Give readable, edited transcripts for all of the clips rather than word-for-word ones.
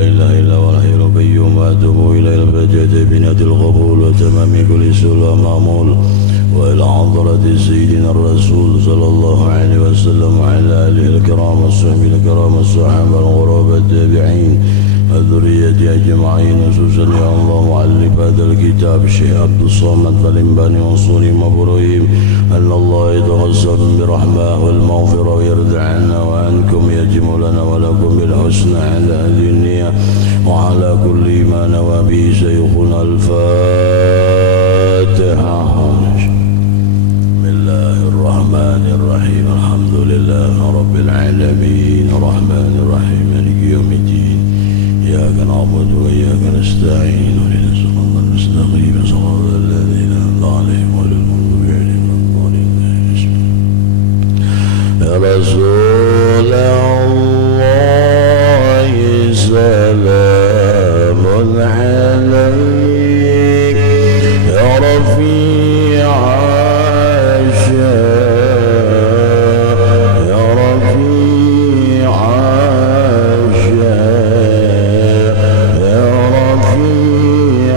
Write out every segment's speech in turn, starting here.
إله إلا هو الحي القيوم وأتوب إليه الفجأة بنية القبول وتمام كل سلوى معمول وإلى حضرة سيدنا الرسول صلى الله عليه وسلم وعلى آله الكرام والصحبه الكرام الصحابة الغراب التابعين الذرية أجمعين خصوصا يا الله مؤلف هذا الكتاب الشيخ عبد الصمد فالإنباني وانصري مبروهم أن الله يتغسل برحمه والمغفرة ويرضى عنا وعنكم يجم لنا ولكم بالحسنى على هذه النية وعلى كل ما نوى به شيخنا الفاتحة. بسم الله الرحمن الرحيم الحمد لله رب العالمين الرحمن الرحيم مالك يوم الدين إياك نعبد وإياك نستعين اهدنا الصراط المستقيم صراط الذين أنعمت عليهم غير المغضوب عليهم ولا الضالين. يا رسول الله سلام عليك يا رفيع الشام يا رفيع الشام يا رفيع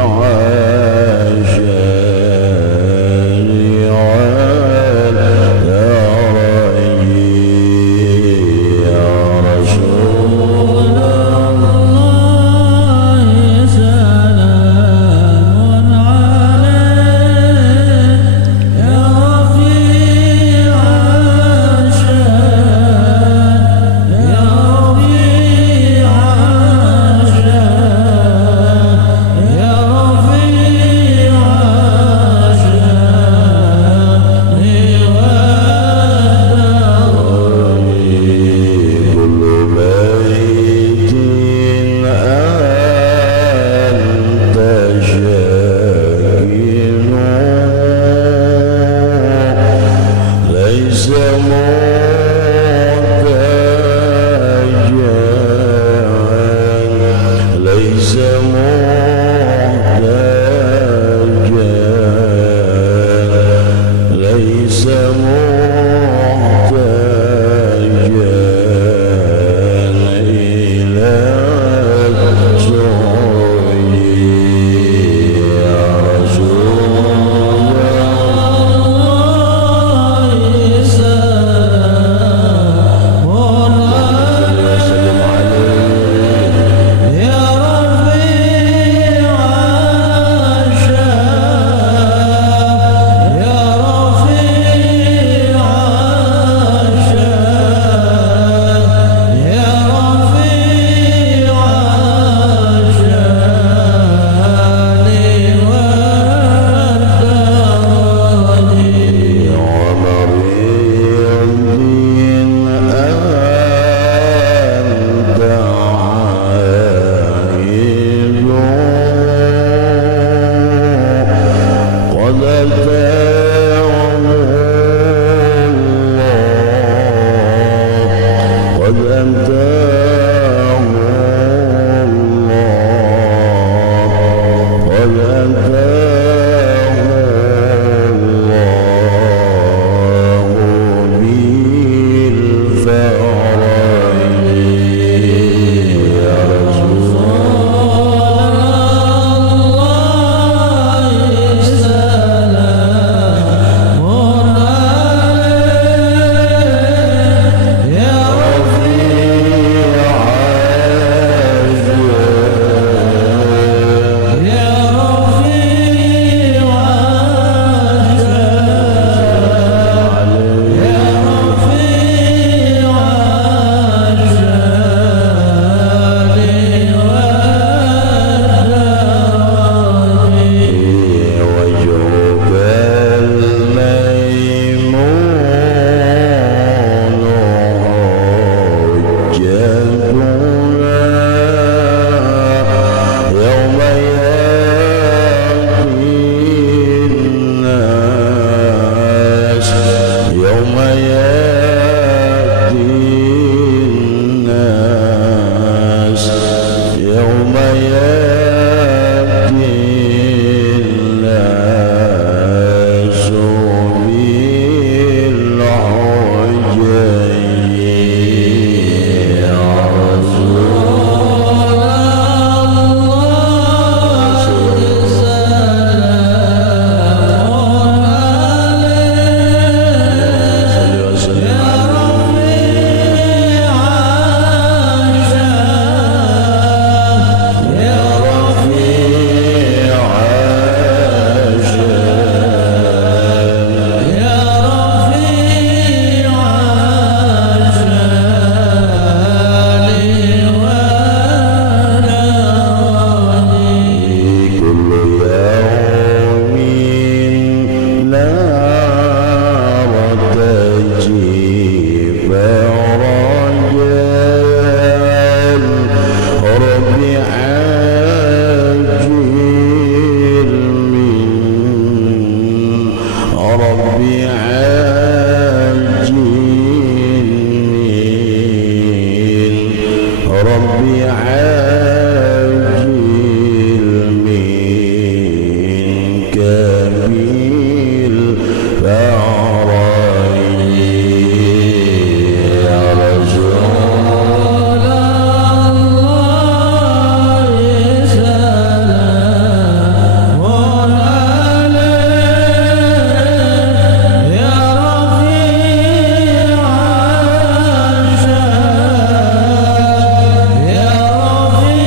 ربي عاجل منك بالفرج يا رسول يا رفيع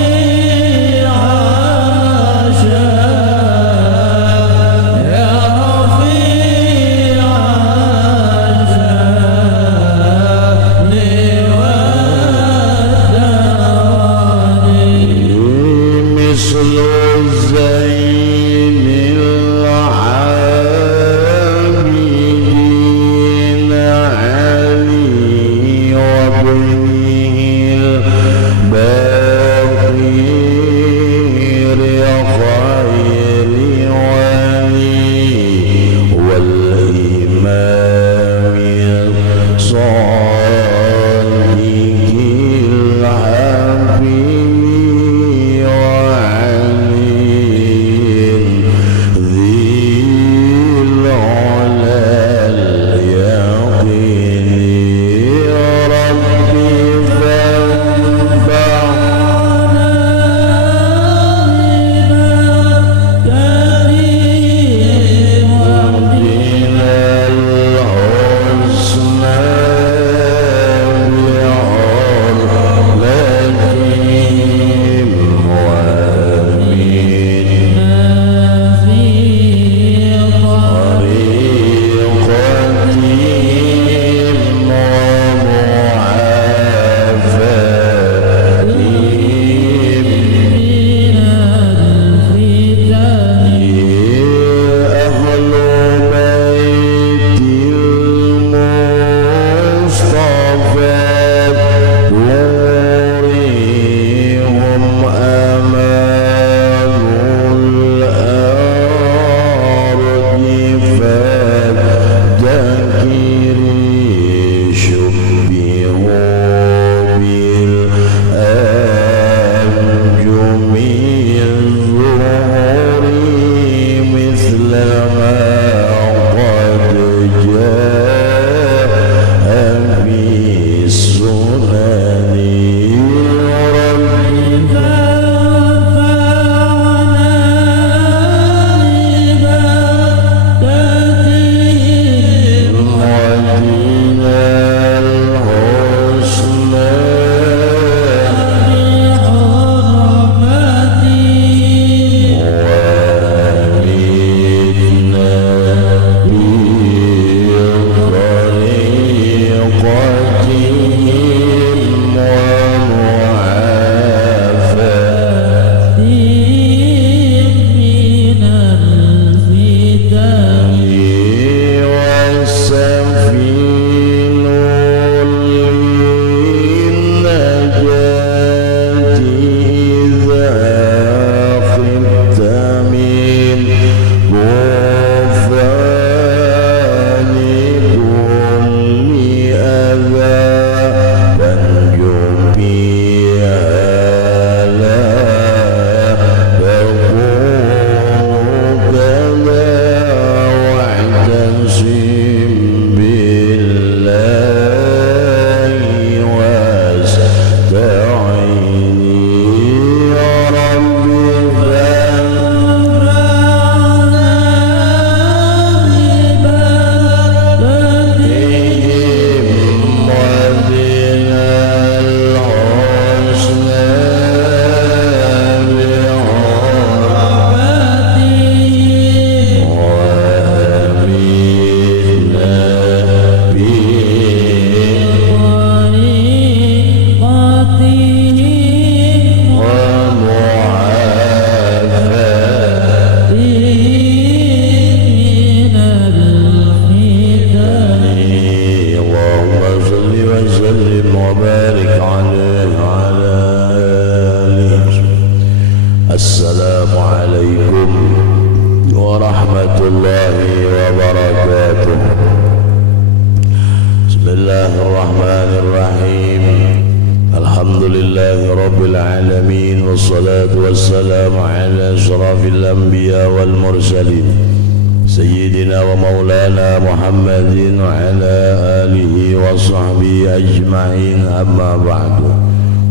لله رب العالمين والصلاة والسلام على أشرف الأنبياء والمرسلين سيدنا ومولانا محمد وعلى آله وصحبه أجمعين أما بعد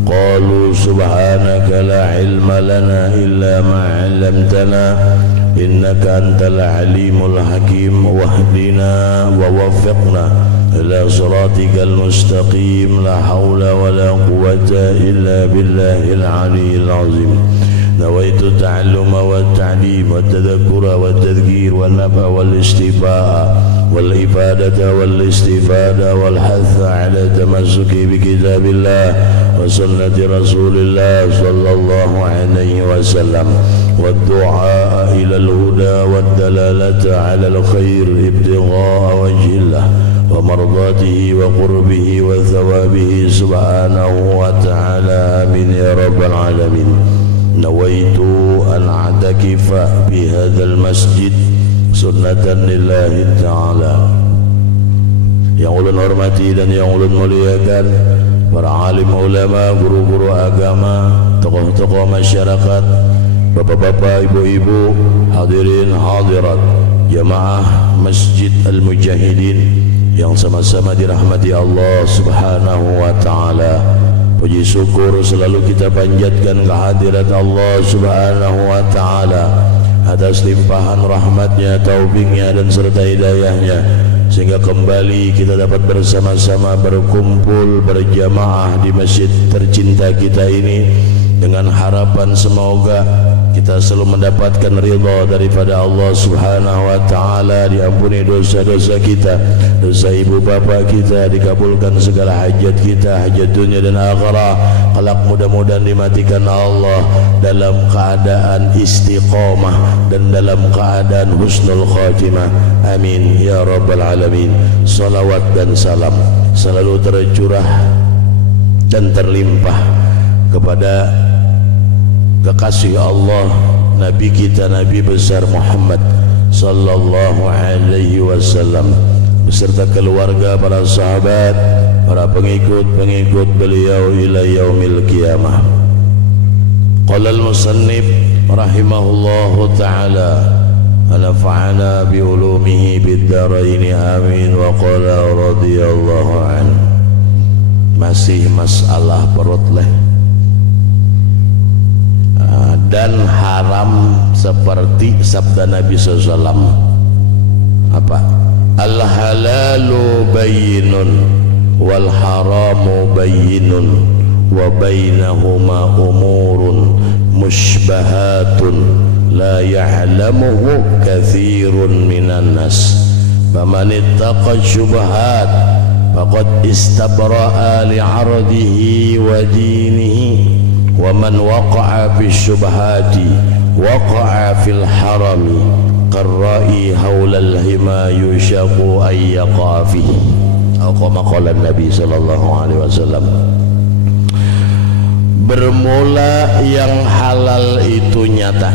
قالوا سبحانك لا علم لنا إلا ما علمتنا إنك أنت العليم الحكيم واهدنا ووفقنا إلى صراطك المستقيم لا حول ولا قوة إلا بالله العلي العظيم نويت التعلم والتعليم والتذكر والتذكير والنفع والاستفاء والإفادة والاستفادة والحث على التمسك بكتاب الله وسنة رسول الله صلى الله عليه وسلم والدعاء إلى الهدى والدلالة على الخير ابتغاء وجه الله ومرضاته وقربه وثوابه سبحانه وتعالى آمين يا رب العالمين نويت أن أعتكف في هذا المسجد سنة لله تعالى. Yang ulun hormati dan yang ulun muliakan para alim ulama, guru-guru agama, tokoh-tokoh masyarakat, bapak-bapak, ibu-ibu, hadirin hadirat jamaah Masjid Al-Mujahidin yang sama-sama dirahmati Allah Subhanahu wa taala. Puji syukur selalu kita panjatkan kehadirat Allah Subhanahu wa taala atas limpahan rahmatnya, taufiknya dan serta hidayahnya sehingga kembali kita dapat bersama-sama berkumpul berjamaah di masjid tercinta kita ini dengan harapan semoga kita selalu mendapatkan ridha daripada Allah Subhanahu wa taala, diampuni dosa-dosa kita, dosa ibu bapa kita, dikabulkan segala hajat kita, hajat dunia dan akhirat. Kelak mudah-mudahan dimatikan Allah dalam keadaan istiqamah dan dalam keadaan husnul khatimah. Amin ya rabbal alamin. Salawat dan salam selalu tercurah dan terlimpah kepada kekasih Allah, Nabi kita, Nabi besar Muhammad sallallahu alaihi wasallam beserta keluarga, para sahabat, para pengikut-pengikut beliau ila yaumil qiyamah. Qala al-musannif rahimahullahu ta'ala nafa'ana bi ulumihi bid darain amin wa qala radhiyallahu an. Masih masalah perut leh dan haram seperti sabda Nabi SAW. Apa? Al-halalu bayyinun wal haramu bayyinun wa bainahuma umurun mushbahatun la ya'lamuhu kathirun minan nas faman ittaqa syubhat faqad istabra'a li'ardihi wa dinihi wa man waqa'a fi syubhati waqa'a fil harami qarra'i hawlal hima yushaku ayyaqa fihi atau kama qala Nabi sallallahu alaihi wasallam. Bermula yang halal itu nyata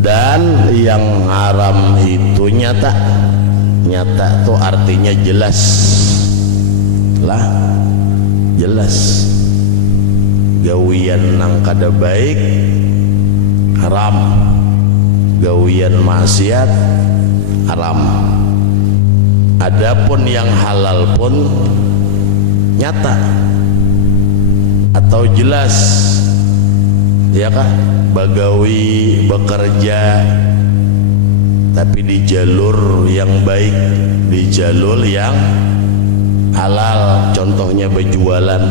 dan yang haram itu nyata. Nyata itu artinya jelas lah, jelas. Gawian nang kada baik haram, gawian maksiat haram. Adapun yang halal pun nyata atau jelas, ya kah? Bagawi bekerja tapi di jalur yang baik, di jalur yang halal, contohnya berjualan,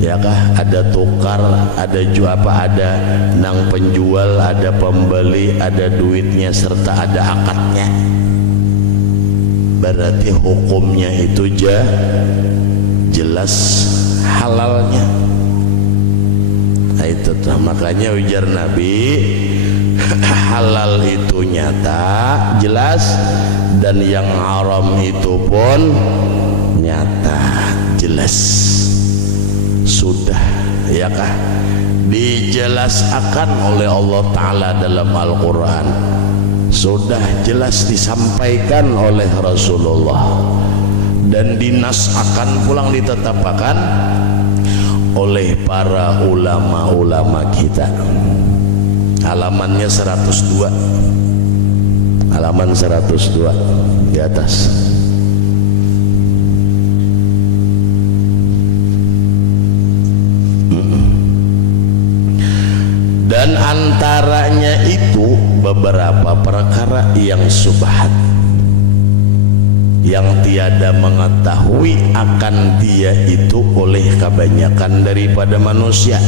ya kah? Ada tukar, ada ada nang penjual, ada pembeli, ada duitnya serta ada akadnya. Berarti hukumnya itu jelas halalnya. Nah itu tuh makanya ujar Nabi halal itu nyata, jelas, dan yang haram itu pun nyata, jelas. Sudah, ya kah? Dijelaskan oleh Allah Ta'ala dalam Al-Quran, sudah jelas disampaikan oleh Rasulullah, dan dinasakan pulang ditetapkan oleh para ulama-ulama kita. Halamannya 102, halaman 102 di atas. Dan antaranya itu beberapa perkara yang subhat, yang tiada mengetahui akan dia itu oleh kebanyakan daripada manusia.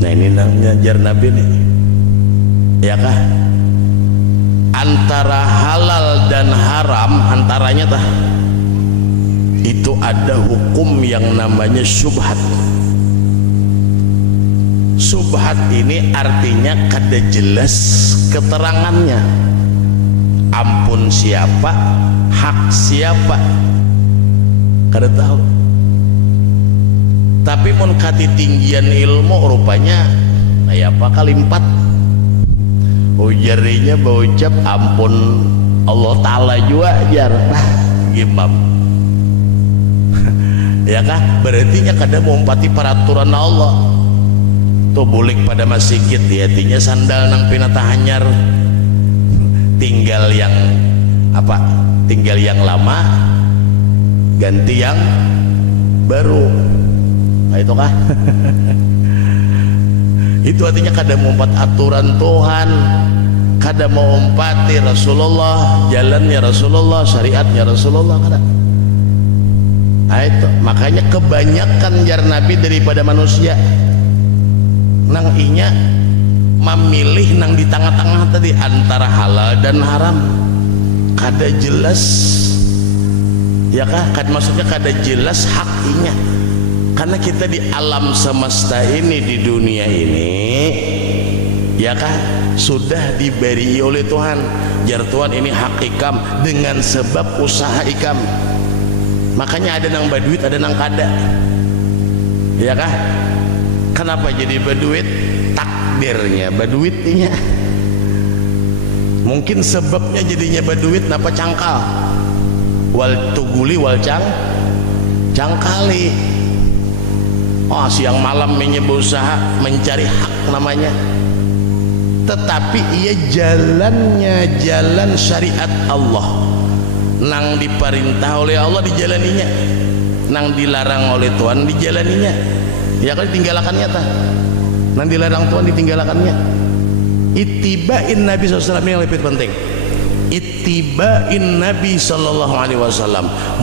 Nah ini namanya ajar Nabi nih, ya kah? Antara halal dan haram, antaranya tah itu ada hukum yang namanya subhat. Subhat ini artinya kada jelas keterangannya. Ampun siapa, hak siapa, kada tahu. Tapi mun katinggian ilmu rupanya kayak apa kali 4. Ujarinya berucap ampun Allah Ta'ala juga jar. Gimam. Ya kah? Berarti kada mengumpati peraturan Allah. Tuh bulik pada masjid hatinya sandal nang pinata hanyar, tinggal yang apa, tinggal yang lama ganti yang baru. Nah itu kah? Itu artinya kada mengumpat aturan Tuhan, kada mengumpati Rasulullah, jalannya Rasulullah, syariatnya Rasulullah, kada. Nah itu makanya kebanyakan jar Nabi daripada manusia nang inya memilih nang di tengah-tengah tadi antara halal dan haram, kada jelas, ya kah? Maksudnya kada jelas hak inya, karena kita di alam semesta ini, di dunia ini, ya kah, sudah diberi oleh Tuhan. Jar Tuhan ini hak ikam dengan sebab usaha ikam. Makanya ada nang baduit, ada nang kada, ya kah? Kenapa jadi baduit? Takdirnya baduitnya. Mungkin sebabnya jadinya baduit napa cangkal. Wal tuguli wal cangkali. Oh siang malam berusaha mencari hak namanya. Tetapi ia jalannya jalan syariat Allah. Nang diperintah oleh Allah dijalaninya, nang dilarang oleh Tuhan dijalaninya. Ya kan ditinggalkannya tah, nang dilarang Tuhan ditinggalkannya. Ittibain Nabi SAW ini yang lebih penting. Ittibain Nabi SAW,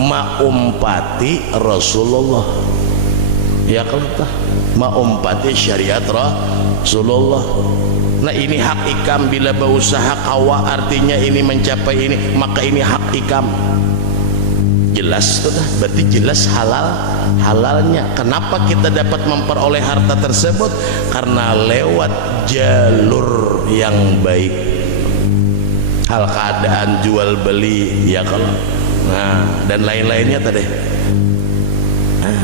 maumpati Rasulullah. Ya kan tah, maumpati syariat Rasulullah. Nah ini hak ikam, bila berusaha kawa artinya ini mencapai ini, maka ini hak ikam. Jelas tuh dah, berarti jelas halalnya. Kenapa kita dapat memperoleh harta tersebut? Karena lewat jalur yang baik. Hal keadaan jual beli, ya kalau, nah dan lain-lainnya tadi. Nah,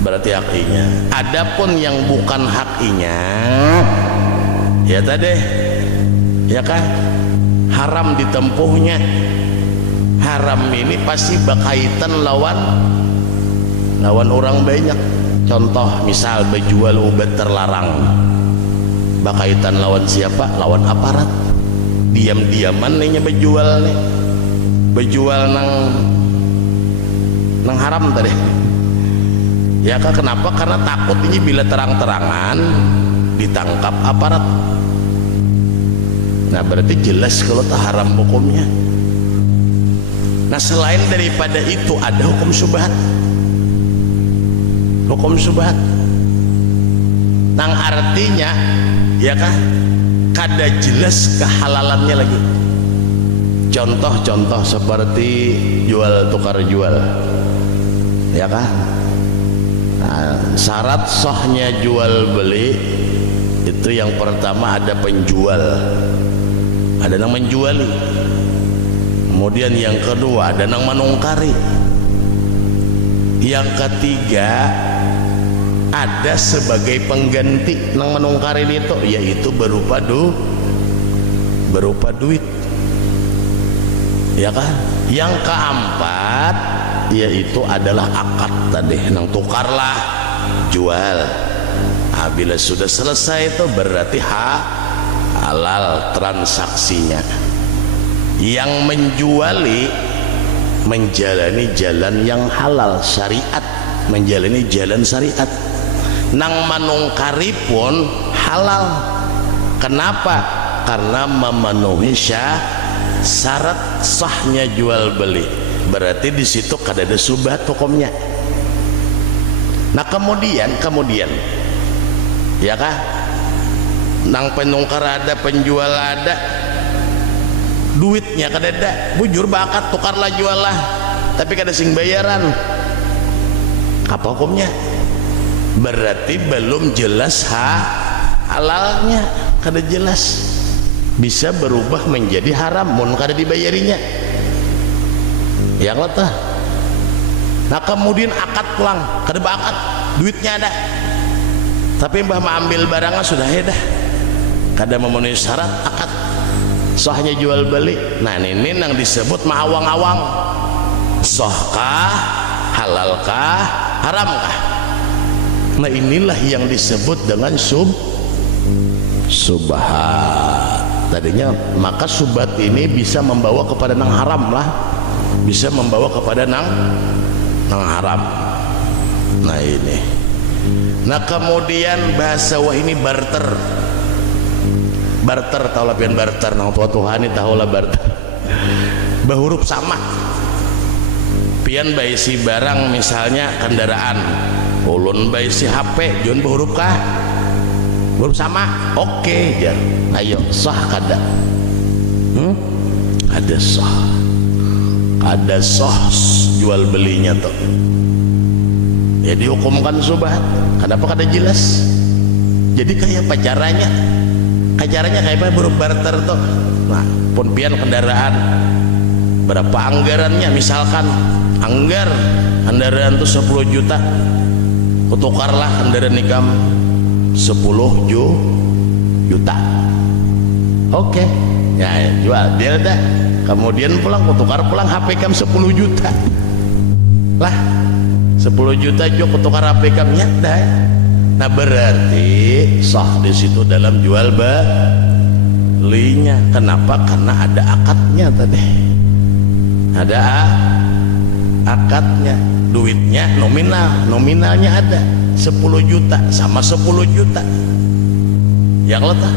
berarti hakinya. Adapun yang bukan hakinya, ya tadi, ya kan, haram ditempuhnya. Haram ini pasti berkaitan lawan orang banyak. Contoh misal berjual obat terlarang, berkaitan lawan siapa? Lawan aparat. Diam-diaman nih berjual nih, berjual nang haram tadi. Ya kah? Kenapa? Karena takut ini bila terang-terangan ditangkap aparat. Nah berarti jelas kalau tak haram hukumnya. Nah selain daripada itu ada hukum syubhat. Hukum syubhat nang artinya, ya kah, kada jelas kehalalannya lagi. Contoh-contoh seperti jual tukar jual, ya kah. Nah, syarat sahnya jual beli itu yang pertama ada penjual, ada yang menjuali. Kemudian yang kedua ada nang manungkari. Yang ketiga ada sebagai pengganti nang manungkari itu, yaitu berupa duit, ya kan? Yang keempat yaitu adalah akad tadi, nang tukarlah jual. Bila sudah selesai itu berarti halal transaksinya. Yang menjuali menjalani jalan yang halal syariat, menjalani jalan syariat. Nang manungkari pun halal. Kenapa? Karena memenuhi syarat sahnya jual beli. Berarti di situ kada ada subhat hukumnya. Nah kemudian ya kah, nang penungkar ada, penjual ada, duitnya kada ada, bujur bakat tukarlah jual lah, tapi kada sing bayaran, apa hukumnya? Berarti belum jelas halalnya, kada jelas, bisa berubah menjadi haram mun kada dibayarinya, ya lah. Nah kemudian akad pulang, kada bakat, duitnya ada, tapi mbah ambil barangnya sudah dah, kada memenuhi syarat akad sahnya jual beli. Nah ini yang disebut ma'awang-awang, sahkah, halalkah, haramkah. Nah inilah yang disebut dengan subhat tadinya. Maka subhat ini bisa membawa kepada nang haram lah, bisa membawa kepada nang haram. Nah ini, nah kemudian bahasa wah ini barter, tahu lah pian barter, nang tua Tuhan ini tahu lah barter. Bahuruf sama, pian baisi barang misalnya kendaraan, ulun baisi HP, John bahuruf kah? Bahuruf sama, oke, jar. Ayo sah kada? Ada sah, ada sah jual belinya tuh. Ya dihukumkan subhat. Kenapa kada jelas? Jadi kayak apa caranya? Caranya kayak apa buruk barter tuh? Nah, pun pian kendaraan, berapa anggarannya? Misalkan kendaraan tuh 10 juta, kutukarlah kendaraan nikam 10 juta. Oke, ya jual deal dah. Kemudian pulang kutukar pulang HP kam 10 juta lah, 10 juta juga kutukar HP kam ya dah. Nah berarti sah di situ dalam jual belinya. Kenapa? Karena ada akadnya tadi, ada akadnya. Duitnya nominalnya ada 10 juta sama 10 juta yang letak.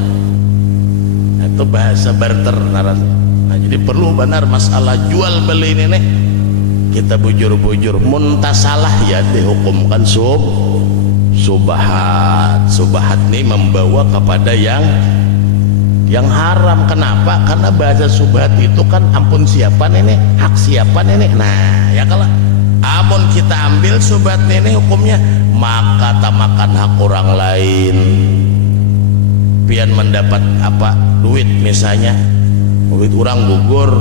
Itu bahasa barter narasi. Nah, jadi perlu benar masalah jual beli ini nih, kita bujur-bujur muntasalah ya dihukumkan subhat ini membawa kepada yang haram. Kenapa? Karena bahasa subhat itu kan ampun siapa ini, hak siapa ini. Nah ya kalau ampun kita ambil subhat ini hukumnya, maka tamakan hak orang lain. Pian mendapat apa, duit misalnya, duit orang gugur,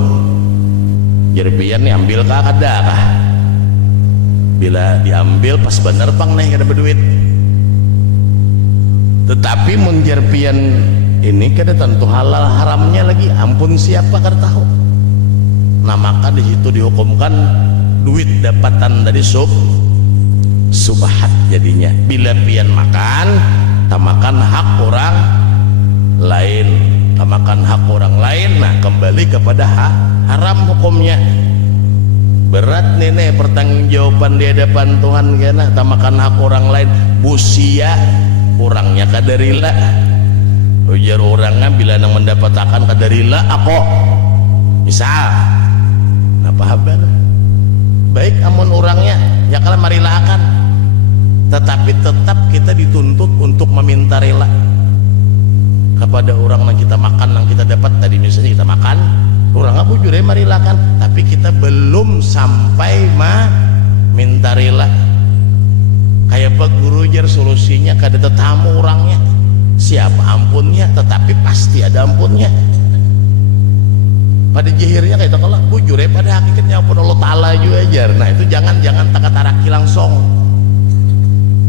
jadi pian nih ambil kah kada kah? Bila diambil pas bener pang nih kada berduit. Tetapi munjar pian ini kada tentu halal haramnya lagi, ampun siapa kada tahu. Nah maka di situ dihukumkan duit dapatan dari subhat jadinya. Bila pian makan, tamakan hak orang lain, tamakan hak orang lain. Nah kembali kepada haram hukumnya. Berat nenek pertanggungjawaban di hadapan Tuhan kena tamakan hak orang lain. Busia orangnya kadarila, ujar orangnya bila nang mendapatkan kadarila aku misal apa kabar baik amun orangnya ya kalau marilakan, tetapi tetap kita dituntut untuk meminta rela kepada orang yang kita makan, yang kita dapat tadi misalnya kita makan, orang apa jure marilakan, tapi kita belum sampai minta rela. Kayak pak guru jar solusinya kada tetamu orangnya siapa ampunnya, tetapi pasti ada ampunnya. Pada jahirnya kayak kalau bujure pada hakikatnya ampun Allah Ta'ala juga jar. Nah itu jangan taka-taraki langsung,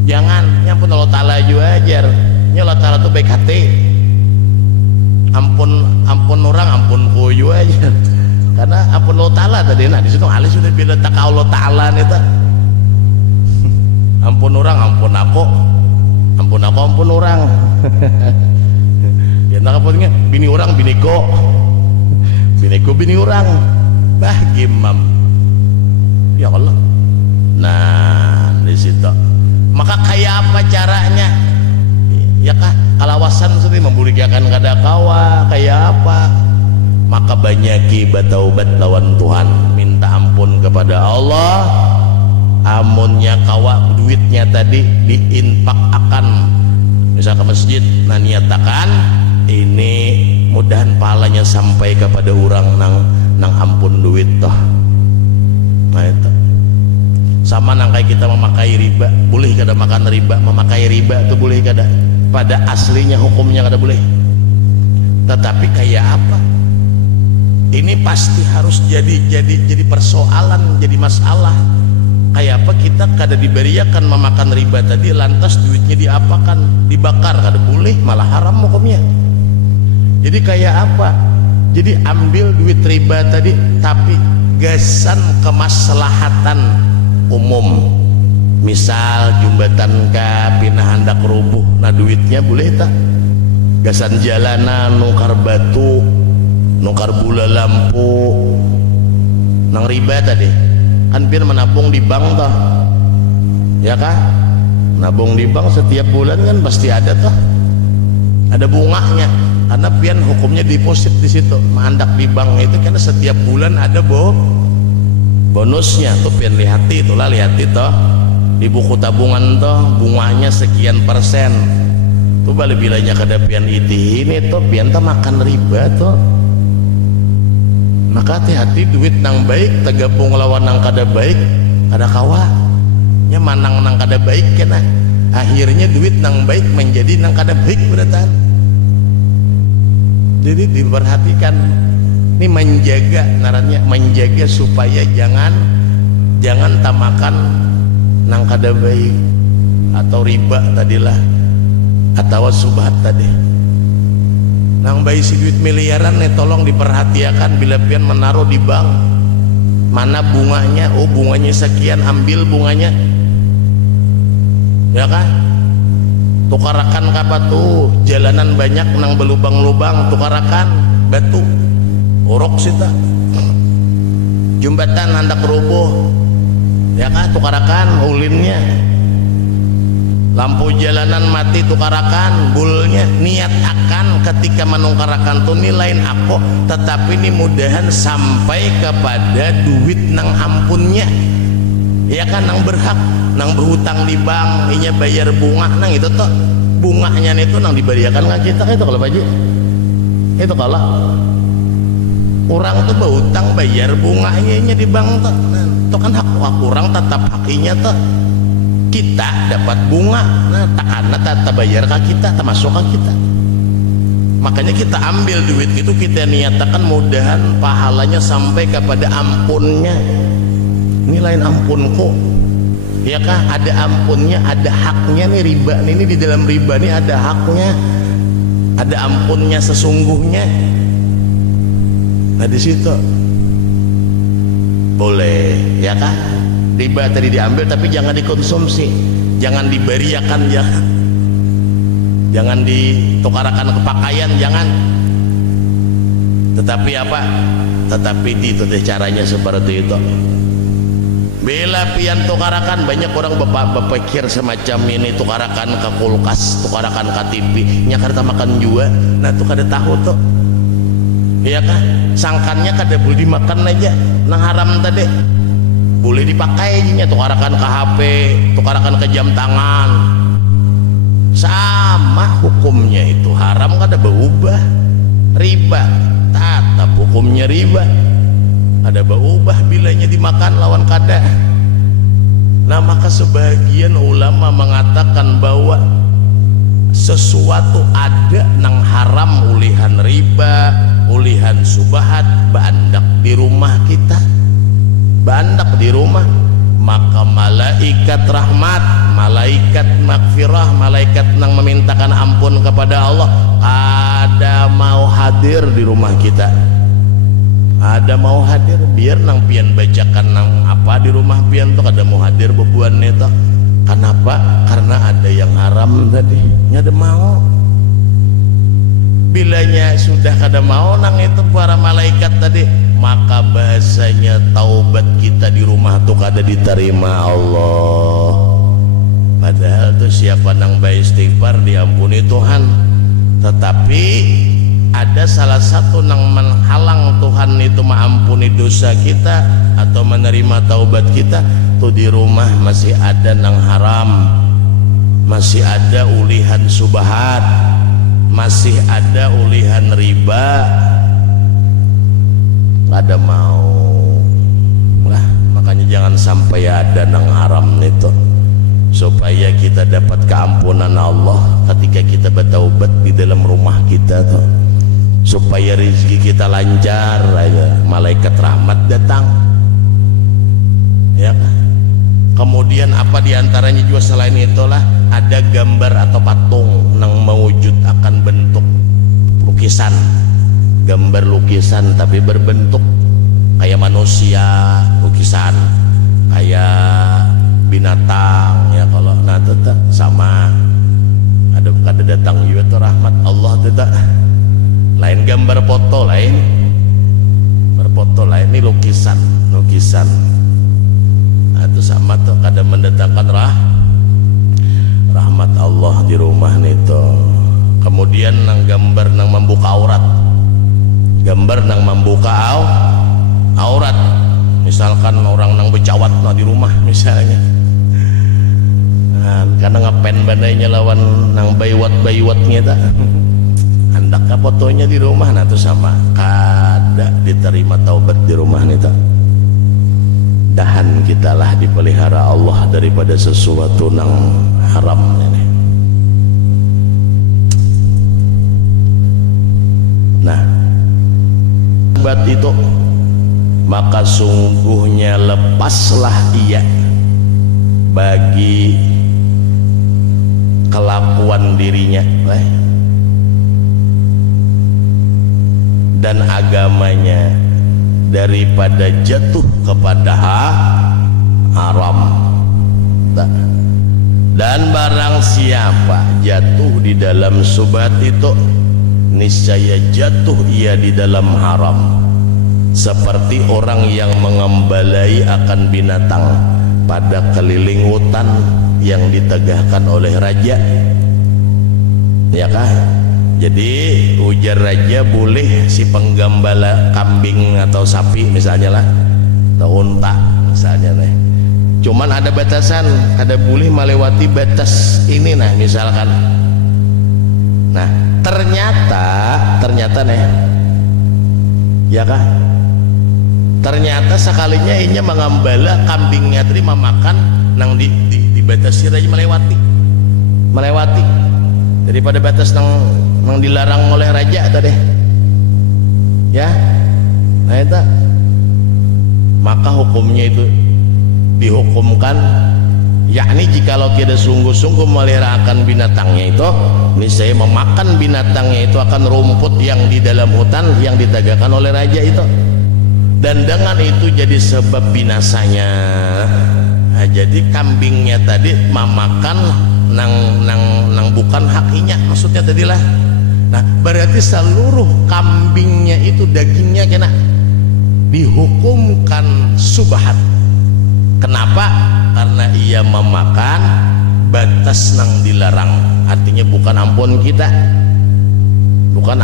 jangan nyampun Allah Ta'ala juga jar. Ini Allah Ta'ala tuh baik hati, ampun orang ampun koyo aja. Karena ampun Allah Ta'ala tadi, nah disitu alis sudah bila tak Allah Ta'ala nih tak ampun orang ampun aku ampun orang ya nak apa bini orang biniko bini orang bah gimam ya Allah. Nah di situ maka kayak apa caranya ya kah kalawasan sendiri membulikan kada kawa kayak apa maka banyaki bataubat lawan Tuhan minta ampun kepada Allah. Amunnya kawa duitnya tadi diinfak akan misal ke masjid nah niatakan ini mudahan pahalanya sampai kepada orang nang ampun duit toh. Nah itu sama nang kayak kita memakai riba boleh kada makan riba memakai riba itu boleh kada pada aslinya hukumnya kada boleh tetapi kayak apa ini pasti harus jadi persoalan jadi masalah. Kayak apa kita kada diberiakan memakan riba tadi lantas duitnya diapakan dibakar kada boleh malah haram hukumnya. Jadi kayak apa jadi ambil duit riba tadi tapi gasan kemaslahatan umum misal jembatan ka pindah hendak rubuh nah duitnya boleh tak gasan jalanan nukar batu nukar bola lampu nang riba tadi kan pian menabung di bank toh ya kah nabung di bank setiap bulan kan pasti ada toh ada bunganya karena pian hukumnya deposit di situ mandak di bank itu karena setiap bulan ada bonusnya tuh pian lihati itulah lihati toh di buku tabungan toh bunganya sekian persen tuh balik bilanya kada pian ini tuh pian tuh makan riba tuh. Maka hati-hati duit nang baik tergabung lawan nang kada baik kada kawa nya manang nang kada baik kena akhirnya duit nang baik menjadi nang kada baik beratan. Jadi diperhatikan ini menjaga narannya menjaga supaya jangan tamakan nang kada baik atau riba tadilah atau subhat tadi. Nang bayi si duit miliaran nih tolong diperhatikan bila pian menaruh di bank mana bunganya oh bunganya sekian ambil bunganya ya kan tukarakan apa tuh jalanan banyak nang belubang-lubang tukarakan batu orok sita jembatan hendak rubuh ya kan tukarakan ulinnya lampu jalanan mati tukarakan bulnya niat akan ketika menukarakan tuh nilai aku tetapi ini mudahan sampai kepada duit nang ampunnya ya kan nang berhak nang berhutang di bank inya bayar bunga nang itu tuh bunganya itu nang diberiakan ke kita itu kalau baji itu kalau orang tuh berhutang bayar bunganya di bank tuh nah, itu kan hak orang tetap hakinya tuh kita dapat bunga nah takana tak bayar ke kita termasuk ke kita makanya kita ambil duit itu kita niatakan mudahan pahalanya sampai kepada ampunnya nilai ampunku ya kah ada ampunnya ada haknya nih riba ini di dalam riba nih ada haknya ada ampunnya sesungguhnya nah di situ boleh ya kah riba tadi diambil tapi jangan dikonsumsi jangan diberiakan jangan ditukarakan ke pakaian jangan tetapi apa tetapi itu caranya seperti itu bila pian tukarakan banyak orang berpikir semacam ini tukarakan ke kulkas tukarakan ke TV nya kada makan juga nah itu kada tahu tuh iya kah sangkannya kada boleh dimakan aja nang haram tadi boleh dipakai nya tukarakan ke HP tukarakan ke jam tangan sama hukumnya itu haram kada berubah riba tetap hukumnya riba ada berubah bilanya dimakan lawan kada nah maka sebagian ulama mengatakan bahwa sesuatu ada nang haram ulihan riba ulihan subahat bandak di rumah kita bandak di rumah maka malaikat rahmat malaikat magfirah malaikat nang memintakan ampun kepada Allah ada mau hadir di rumah kita ada mau hadir biar nang pian bacakan nang apa di rumah pian tuh ada mau hadir bebuan itu Kenapa? Karena ada yang haram tadi, nyada mau. Bilanya sudah kada mau nang itu para malaikat tadi, maka bahasanya taubat kita di rumah tuh kada diterima Allah. Padahal tuh siapa nang baik istighfar diampuni Tuhan. Tetapi ada salah satu nang menghalang Tuhan itu mengampuni dosa kita atau menerima taubat kita tuh di rumah masih ada nang haram, masih ada ulihan subhat, masih ada ulihan riba. Ada mau lah, makanya jangan sampai ada nang haram itu, supaya kita dapat keampunan Allah ketika kita bertaubat di dalam rumah kita tuh, supaya rezeki kita lancar aja, malaikat rahmat datang, ya kan? Kemudian apa diantaranya juga selain itulah ada gambar atau patung yang mewujud akan bentuk lukisan, gambar lukisan tapi berbentuk kayak manusia, lukisan kayak binatang ya. Kalau nah tetap sama ada datang juga tuh rahmat Allah tetap lain gambar foto lain berfoto lain, ini lukisan itu sama tuh kadang mendatangkan rahmat Allah di rumah nih tuh. Kemudian nang gambar nang membuka aurat, gambar nang membuka aurat, misalkan orang nang becawat nah di rumah misalnya, nah, karena ngapen bandainya lawan nang baywat tak hendak fotonya di rumah, nah itu sama kada diterima taubat di rumah nih tak. Dahan kitalah dipelihara Allah daripada sesuatu nang haram ini. Nah, taubat itu maka sungguhnya lepaslah ia bagi kelakuan dirinya dan agamanya daripada jatuh kepada haram. Dan barang siapa jatuh di dalam subhat itu, niscaya jatuh ia di dalam haram, seperti orang yang mengembalai akan binatang pada keliling hutan yang ditegahkan oleh raja, ya kah? Jadi ujar raja boleh si penggembala kambing atau sapi misalnya lah, atau unta misalnya nih. Cuman ada batasan, ada boleh melewati batas ini nah misalkan. Nah ternyata nih, ya kah? Ternyata sekalinya inya mengembala kambingnya terima makan nang dibatasi raja melewati daripada batas nang dilarang oleh raja tadi ya. Nah itu maka hukumnya itu dihukumkan, yakni jikalau tidak sungguh-sungguh melihara akan binatangnya itu, misalnya memakan binatangnya itu akan rumput yang di dalam hutan yang ditegakkan oleh raja itu, dan dengan itu jadi sebab binasanya. Nah, jadi kambingnya tadi memakan nang bukan hakinya maksudnya tadilah. Nah berarti seluruh kambingnya itu dagingnya kena dihukumkan subhat. Kenapa? Karena ia memakan batas nang dilarang, artinya bukan ampun kita, bukan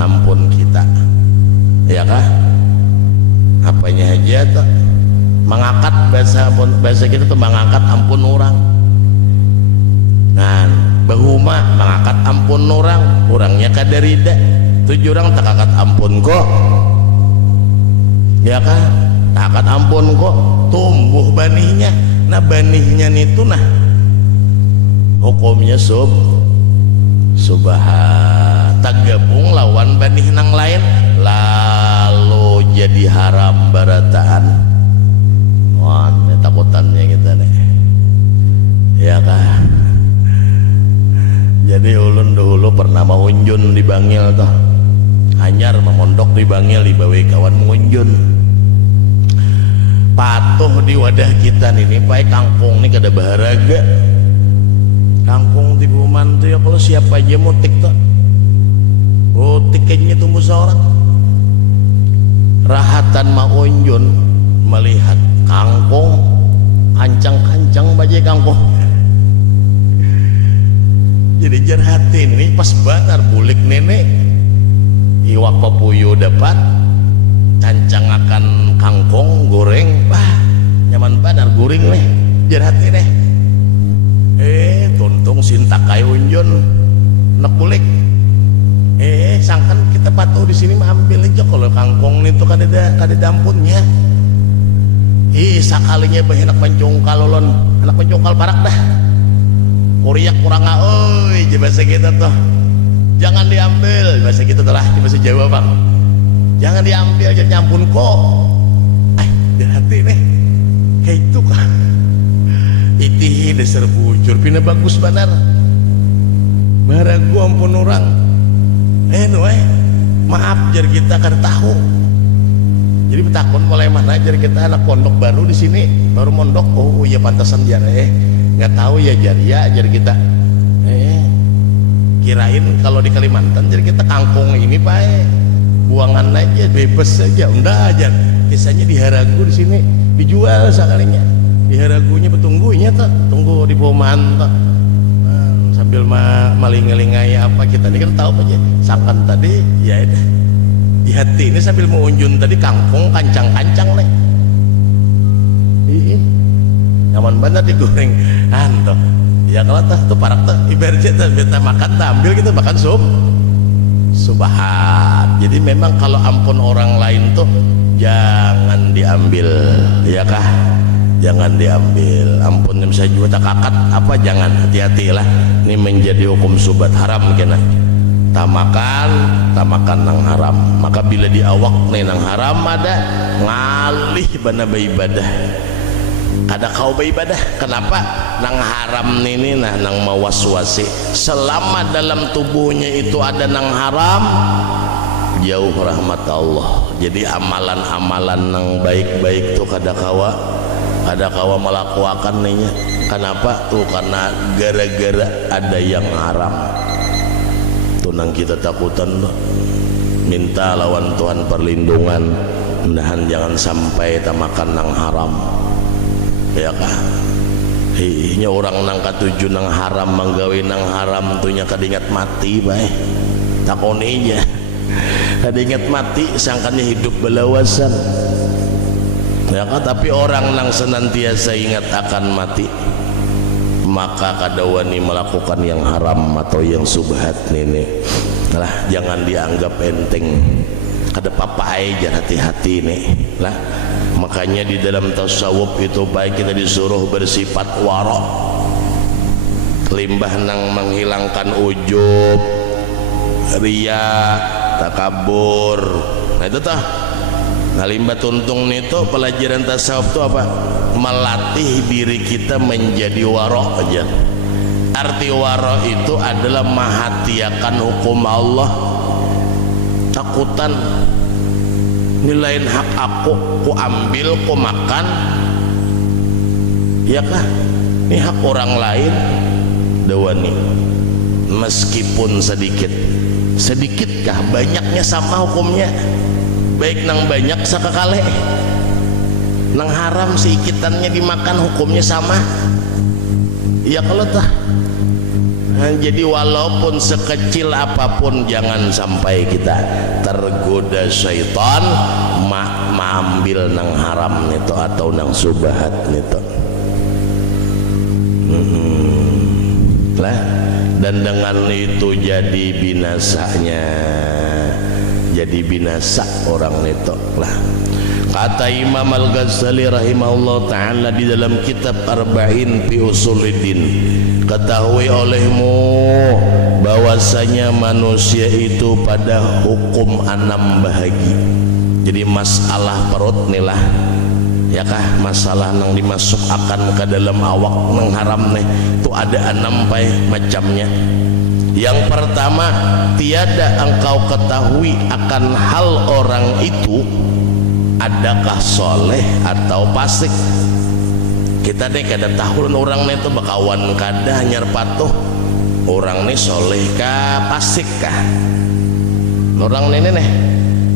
ampun kita, ya kah? Apanya aja tuh mengangkat, bahasa kita tuh mengangkat ampun orang. Nah bahuma mengangkat ampun orangnya kadarida, tujuh orang tak angkat ampun kok, ya kah? Tak angkat ampun kok, tumbuh banihnya. Nah banihnya itu nah hukumnya subhat, tak gabung lawan banih nang lain lalu jadi haram barataan. Wah ini takutannya kita nih, ya kah? Jadi ulun dahulu pernah mengunjun di Bangil tuh, hanyar memondok di Bangil, di bawah kawan mengunjun. patuh di wadah kita nih pakai kangkung nih kada baharaga kangkung tibu mantu ya kalau siapa aja mau tik tuh tiketnya tumbuh seorang rahatan maunjun melihat kangkung kancang-kancang bajai kangkung jadi jar hati ini pas banar bulik nenek iwak papuyo dapat cancang akan kangkung goreng nyaman banar goreng nih jar hati nih tuntung sinta kayu unjun nak bulik sangkan kita patuh di sini ambil aja kalau kangkung itu kan ada dampunnya sakalinya anak pencongkal lolon anak pencongkal parak dah kuriak kurang bahasa kita tuh jangan diambil bahasa kita telah di bahasa Jawa bang jangan diambil jangan nyampun kok hati nih kayak itu kan itihi dasar bujur pina bagus benar baragu ampun orang maaf jar kita kada tahu jadi betakun mulai mana jar kita anak pondok baru di sini baru mondok iya pantasan jar nggak tahu ya jar ya jar kita kirain kalau di Kalimantan jar kita kangkung ini pak buangan aja bebas saja udah aja kisahnya di Haragu di sini dijual sekalinya di Haragunya betunggunya tuh tunggu di Poman tuh sambil maling-ngelingai apa kita ini kan tahu aja sangkan tadi ya itu di hati ini sambil mengunjun tadi kangkung kancang-kancang nih nyaman banget digoreng antoh ya kalau tuh parak tuh ibaratnya kita makan ambil kita makan subahat jadi memang kalau ampun orang lain tuh jangan diambil ya kah jangan diambil ampun bisa juga tak kakat apa jangan hati-hati lah ini menjadi hukum subat haram kena tamakan nang haram maka bila di awak nih nang haram ada ngalih bana beribadah kada kau beribadah kenapa nang haram ini nang mawaswasi selama dalam tubuhnya itu ada nang haram jauh rahmat Allah jadi amalan-amalan nang baik-baik tuh kada kawa melakukan nih kenapa tuh karena gara-gara ada yang haram tuh nang kita takutan tuh minta lawan Tuhan perlindungan mudahan jangan sampai tamakan nang haram ya kah nya orang nang katuju nang haram manggawe nang haram tuhnya kadingat mati bae takoninya kadingat mati sangkannya hidup belawasan ya kan tapi orang nang senantiasa ingat akan mati maka kada wani melakukan yang haram atau yang subhat nini lah jangan dianggap enteng kada apa-apa aja hati-hati nih lah makanya di dalam tasawuf itu baik kita disuruh bersifat warok limbah nang menghilangkan ujub riya takabur nah itu tah nah limbah tuntung itu pelajaran tasawuf itu apa melatih diri kita menjadi warok aja arti warok itu adalah mahatiakan hukum Allah takutan nilaiin hak aku ambil ku makan ya kah ini hak orang lain dawani meskipun sedikitkah banyaknya sama hukumnya baik nang banyak sakakale nang haram seikitannya dimakan hukumnya sama ya kalau tah jadi walaupun sekecil apapun jangan sampai kita tergoda syaitan mengambil nang haram itu atau nang subahat itu lah dan dengan itu jadi binasa orang itu lah kata Imam Al-Ghazali rahimahullah ta'ala di dalam kitab Arba'in fi Usuluddin ketahui olehmu bahwasanya manusia itu pada hukum 6 bahagi jadi masalah perut nih lah ya kah masalah nang dimasuk akan ke dalam awak nang haram nih itu ada 6 macamnya yang pertama tiada engkau ketahui akan hal orang itu adakah soleh atau fasik. Kita nih kada tahu orang nih tuh bakawan kada hanyar patuh orang nih soleh kah fasik kah orang nih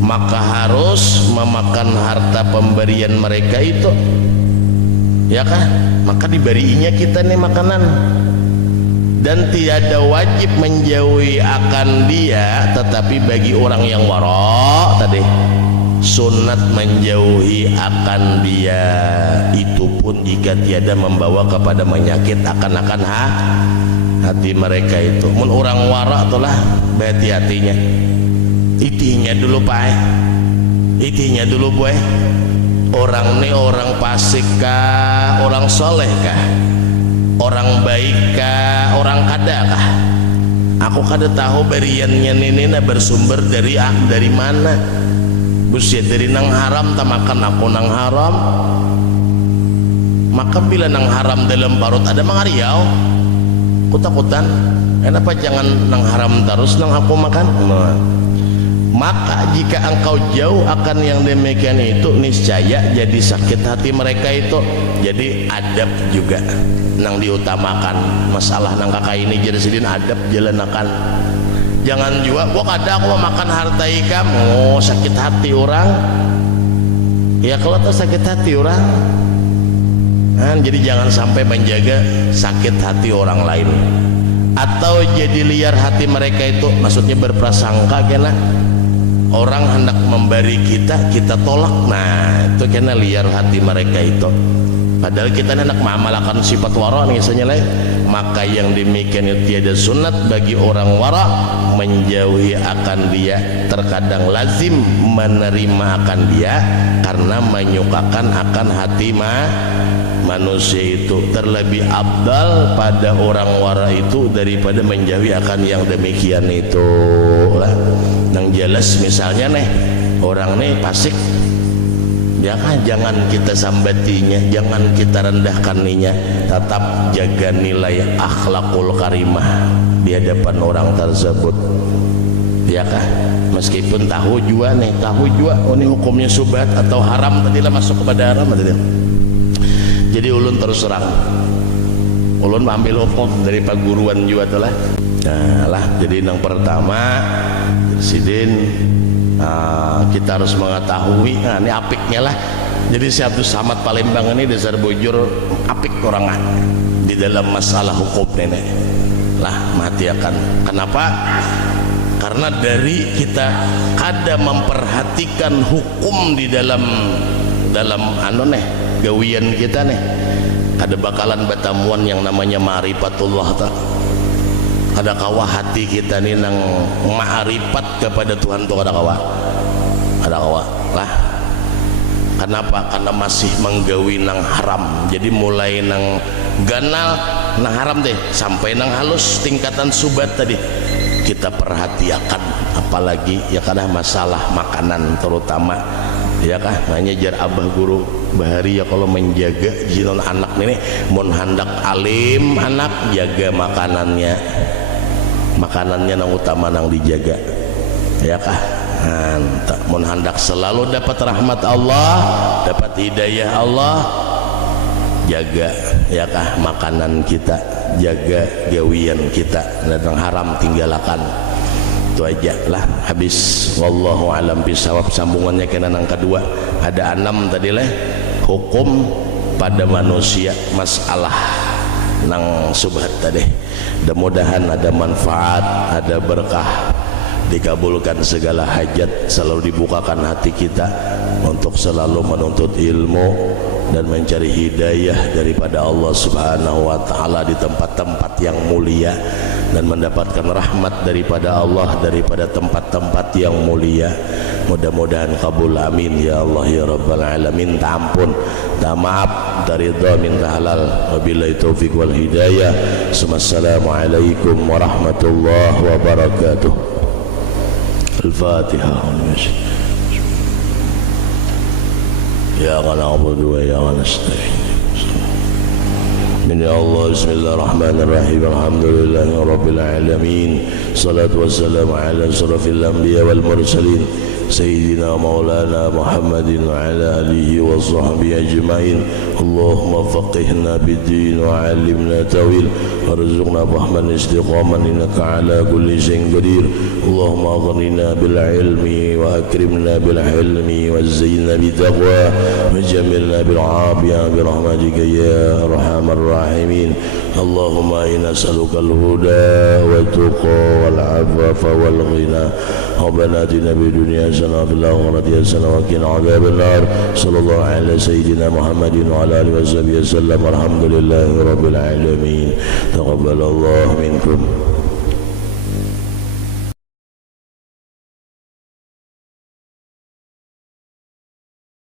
maka harus memakan harta pemberian mereka itu ya kah, maka diberinya kita nih makanan dan tiada wajib menjauhi akan dia, tetapi bagi orang yang wara tadi sunat menjauhi akan dia, itu pun jika tiada membawa kepada penyakit akan hati mereka itu. Mun orang wara itulah hati-hatinya, itinya dulu pak, itinya dulu boy. Orang nih orang fasik kah, orang soleh kah, orang baik kah, orang kada kah? Aku kada tahu beriannya ini bersumber dari mana. Buset dari nang haram tak makan aku nang haram. Maka bila nang haram dalam parut ada mangariau, kutakutan. Kenapa jangan nang haram terus nang aku makan? Maka jika engkau jauh akan yang demikian itu, niscaya jadi sakit hati mereka itu. Jadi adab juga nang diutamakan. Masalah nang kakak ini jadi sidin adab jalanakan. Jangan juga gua kada aku makan harta kamu, sakit hati orang. Ya kalau tuh sakit hati orang. Nah, jadi jangan sampai menjaga sakit hati orang lain. Atau jadi liar hati mereka itu, maksudnya berprasangka kena orang hendak memberi kita tolak. Nah itu kena liar hati mereka itu, padahal kita hendak mengamalkan sifat wara misalnya lah. Maka yang demikian itu tiada sunat bagi orang wara menjauhi akan dia. Terkadang lazim menerima akan dia karena menyukakan akan hati manusia itu. Terlebih abdal pada orang wara itu daripada menjauhi akan yang demikian itu lah. Yang jelas misalnya nih orang nih fasik, ya kan, jangan kita sambatinya, jangan kita rendahkan ninya, tetap jaga nilai akhlakul karimah di hadapan orang tersebut, ya kah? Meskipun tahu jua oh ini hukumnya subhat atau haram tadilah masuk kepada haram tadi. Jadi ulun terus terang, ulun ambil hukum dari paguruan jua tuh lah. Nah lah, jadi yang pertama sidin kita harus mengetahui, nah ini apiknya lah. Jadi si Abdul Samad Palembang ini dasar bujur apik orang di dalam masalah hukum nenek lah mati akan. Kenapa? Karena dari kita kada memperhatikan hukum di dalam gawian kita nih, ada bakalan batamuan yang namanya ma'rifatullah tak. Ada kawah hati kita nih nang ma'rifat kepada Tuhan tuh ada kawah lah. Kenapa? Karena masih menggawi nang haram. Jadi mulai nang ganal nang haram deh sampai nang halus tingkatan subat tadi kita perhatikan. Apalagi ya kada masalah makanan terutama, ya kah, nanya jar abah guru bahari ya kalau menjaga jinon anak ini mun handak alim anak jaga makanannya nang utama nang dijaga, ya kah. Mun handak selalu dapat rahmat Allah, dapat hidayah Allah, jaga ya kah makanan kita, jaga gawian kita, dan haram tinggalkan. Itu aja lah, habis. Wallahu alam bisawab. Sambungannya kena nang kedua ada 6 tadi lah, hukum pada manusia masalah nang subhat tadi. Mudah-mudahan ada manfaat, ada berkah, dikabulkan segala hajat, selalu dibukakan hati kita untuk selalu menuntut ilmu dan mencari hidayah daripada Allah Subhanahu wa taala di tempat-tempat yang mulia, dan mendapatkan rahmat daripada Allah daripada tempat-tempat yang mulia. Mudah-mudahan kabul, amin ya Allah ya rabbal alamin. Ampun, maaf, ridha, minta halal. Wabillahi taufiq wal hidayah. Assalamualaikum warahmatullahi wabarakatuh. Al-Fatihah. Ya na'budu wa ya nasta'in. من يا الله. بسم الله الرحمن الرحيم. الحمد لله رب العالمين. صلاة والسلام على أشرف الأنبياء والمرسلين سيدنا مولانا محمد وعلى آله وصحبه أجمعين. اللهم فقهنا بالدين وعلمنا تأويل وارزقنا فهما استقاما إنك على كل شيء قدير. اللهم أغننا بالعلم وأكرمنا بالحلم وزينا بالتقوى وجملنا بالعافية برحمتك يا أرحم الراحمين. اللهم إنا نسألك الهدى والتقى والعفاف والغنى. ربنا آتنا في الدنيا حسنة وفي الآخرة حسنة وقنا عذاب النار. صلى الله على سيدنا محمد وعلى آله وصحبه وسلم. الحمد لله رب العالمين. تقبل الله منكم.